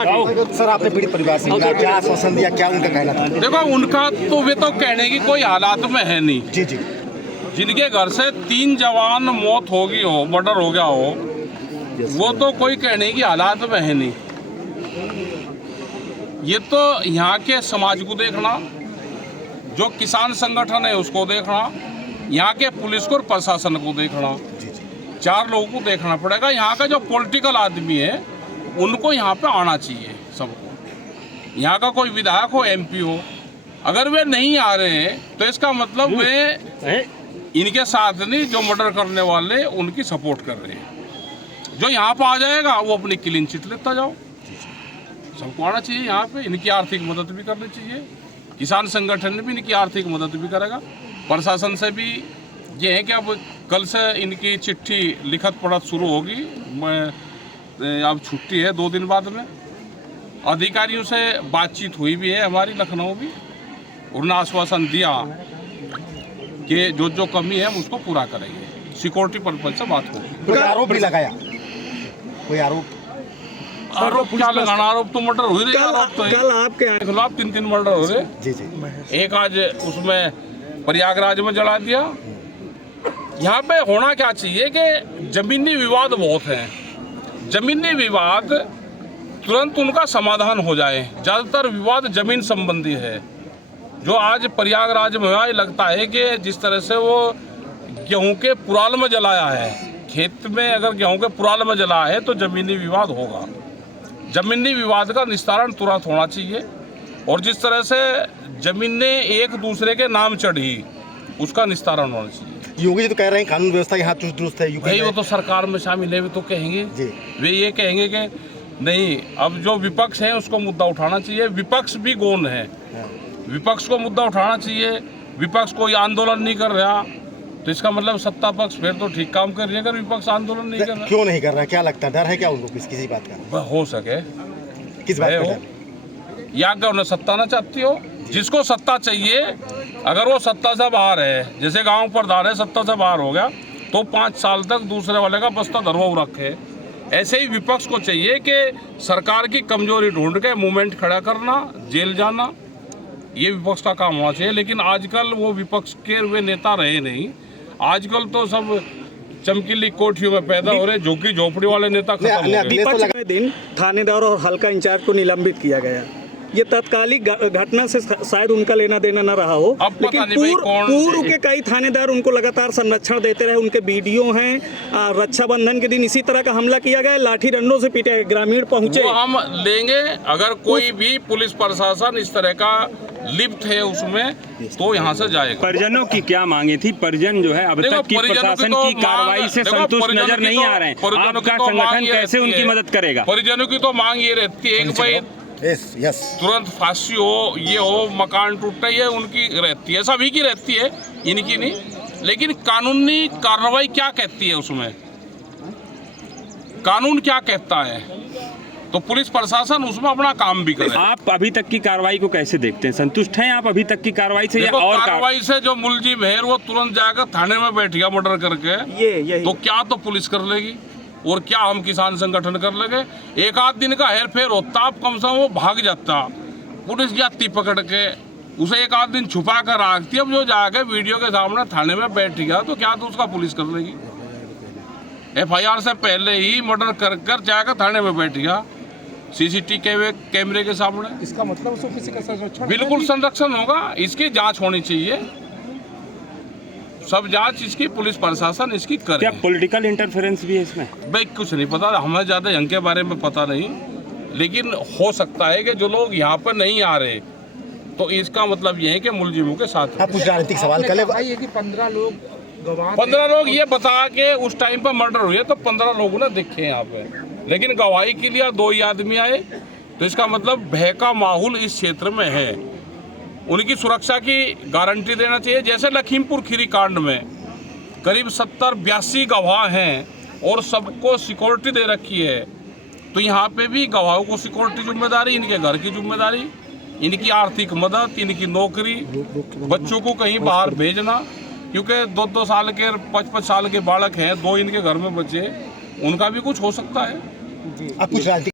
Sir, आपने पीड़ित परिवार से मिला, क्या आश्वासन दिया, क्या उनका कहना था? देखो, उनका तो वे तो कहने की कोई हालात में है नहीं। जी जी। जिनके घर से 3 जवान मौत हो गई हो, मर्डर हो गया हो, वो तो कोई कहने की हालात में है नहीं। ये तो यहाँ के समाज को देखना, जो किसान संगठन है उसको देखना, यहाँ के पुलिस को और प्रशासन को देखना, 4 लोगों को देखना पड़ेगा। यहाँ का जो पॉलिटिकल आदमी है उनको यहाँ पे आना चाहिए सबको। यहाँ का कोई विधायक हो, MP हो, अगर वे नहीं आ रहे हैं तो इसका मतलब वे इनके साथ नहीं, जो मर्डर करने वाले उनकी सपोर्ट कर रहे हैं। जो यहाँ पे आ जाएगा वो अपनी क्लीन चिट लेता जाओ। सबको आना चाहिए यहाँ पे, इनकी आर्थिक मदद भी करनी चाहिए। किसान संगठन भी इनकी आर्थिक मदद भी करेगा। प्रशासन से भी ये है कि अब कल से इनकी चिट्ठी लिखत पढ़त शुरू होगी। अब छुट्टी है 2 दिन बाद में। अधिकारियों से बातचीत हुई भी है हमारी लखनऊ भी, उन्होंने आश्वासन दिया कि जो जो कमी है उसको पूरा करेंगे। सिक्योरिटी पर्पज से बात होगी। कोई आरोप भी लगाया? कोई आरोप क्या लगाना? आरोप तो मर्डर हो रहे। आरोप तो कल आपके खिलाफ 3 मर्डर हो रहे। जी जी। एक आज उसमें प्रयागराज में जला दिया। यहाँ पे होना क्या चाहिए कि जमीनी विवाद बहुत हैं। जमीनी विवाद तुरंत उनका समाधान हो जाए। ज़्यादातर विवाद जमीन संबंधी है। जो आज प्रयागराज में हुआ, ये लगता है कि जिस तरह से वो गेहूं के पुराल में जलाया है, खेत में अगर गेहूं के पुराल में जलाया है तो जमीनी विवाद होगा। जमीनी विवाद का निस्तारण तुरंत होना चाहिए। और जिस तरह से जमीनें एक दूसरे के नाम चढ़ी, उसका निस्तारण होना चाहिए। योगी जी तो कह रहे हैं कानून व्यवस्था यहाँ चुस्त दुरुस्त है। भाई वो तो सरकार में शामिल है, वे तो कहेंगे जी। वे ये कहेंगे कि नहीं, अब जो विपक्ष है उसको मुद्दा उठाना चाहिए। विपक्ष भी गौण है, विपक्ष को मुद्दा उठाना चाहिए। विपक्ष कोई आंदोलन नहीं कर रहा तो इसका मतलब सत्ता पक्ष फिर तो ठीक काम कर रही है। अगर विपक्ष आंदोलन नहीं कर रहा, क्यों नहीं कर रहा? क्या लगता है, डर है क्या उनको किसी बात का? हो सके किस बात का? या क्या उन्हें सत्ता ना चाहती हो? जिसको सत्ता चाहिए, अगर वो सत्ता से बाहर है, जैसे गांव प्रधान है सत्ता से बाहर हो गया तो 5 साल तक दूसरे वाले का बस्ता धरवाऊ रखे। ऐसे ही विपक्ष को चाहिए कि सरकार की कमजोरी ढूंढ के मूवमेंट खड़ा करना, जेल जाना, ये विपक्ष का काम होना चाहिए। लेकिन आजकल वो विपक्ष के वे नेता रहे नहीं। आजकल तो सब चमकीली कोठियों में पैदा हो रहे, झुग्गी झोपड़ी वाले नेता खत्म हो गए। विपक्ष के दिन थानेदार और हल्का इंचार्ज को निलंबित किया गया। ये तत्कालिक घटना से शायद उनका लेना देना न रहा हो, लेकिन पूर्व के कई थानेदार उनको लगातार संरक्षण देते रहे। उनके वीडियो हैं। रक्षाबंधन के दिन इसी तरह का हमला किया गया, लाठी डंडों से पीटे गए, ग्रामीण पहुंचे। वो हम लेंगे। अगर कोई भी पुलिस प्रशासन इस तरह का लिप्त है उसमें तो यहाँ से जाएगा। परिजनों की क्या मांगे थी? परिजन जो है अब तक की प्रशासन की कार्रवाई से संतुष्ट नजर नहीं आ रहे हैं। आपका संगठन कैसे उनकी मदद करेगा? परिजनों की तो मांग ये रहती है कि भाई तुरंत फांसी हो, ये हो, मकान टूटे, ये उनकी रहती है, सभी की रहती है, इनकी नहीं। लेकिन कानूनी कार्रवाई क्या कहती है उसमें? कानून क्या कहता है? तो पुलिस प्रशासन उसमें अपना काम भी करे। आप अभी तक की कार्रवाई को कैसे देखते हैं? संतुष्ट हैं आप अभी तक की कार्रवाई से या और कार्रवाई से? जो मुलजिम है वो तुरंत जाकर थाने में बैठ गया मर्डर करके, तो क्या तो पुलिस कर लेगी और क्या हम किसान संगठन कर लेंगे? एक आध दिन का हेर फेर होता, आप कम से कम वो भाग जाता, पुलिस जाती पकड़ के, उसे एक आध दिन छुपा कर रखती। अब जो जाके वीडियो के सामने थाने में बैठ गया तो क्या तो उसका पुलिस कर लेगी? FIR से पहले ही मर्डर कर जाकर थाने में बैठ गया CCTV कैमरे के सामने। इसका मतलब उसको किसी का संरक्षण? बिल्कुल संरक्षण होगा। इसकी जांच होनी चाहिए, सब जांच इसकी पुलिस प्रशासन इसकी करे। क्या पॉलिटिकल इंटरफेरेंस भी है इसमें? भाई कुछ नहीं पता, हमें ज़्यादा इनके बारे में पता नहीं। लेकिन हो सकता है कि जो लोग यहाँ पर नहीं आ रहे तो इसका मतलब ये है कि मुलजिमों के साथ। कुछ राजनीतिक सवाल कर ले। 15 लोग गवाह, 15 लोग ये बता के उस टाइम पर मर्डर हुए तो 15 लोगों ने दिखे यहाँ पे, लेकिन गवाही के लिए 2 ही आदमी आए। तो इसका मतलब भय का माहौल इस क्षेत्र में है। उनकी सुरक्षा की गारंटी देना चाहिए। जैसे लखीमपुर खीरी कांड में करीब 70-82 गवाह हैं और सबको सिक्योरिटी दे रखी है, तो यहाँ पे भी गवाहों को सिक्योरिटी जिम्मेदारी, इनके घर की जिम्मेदारी, इनकी आर्थिक मदद, इनकी नौकरी, बच्चों को कहीं बाहर भेजना, क्योंकि 2-2 साल के 5-5 साल के बालक हैं, 2 इनके घर में बच्चे, उनका भी कुछ हो सकता है। आप कुछ राजनीतिक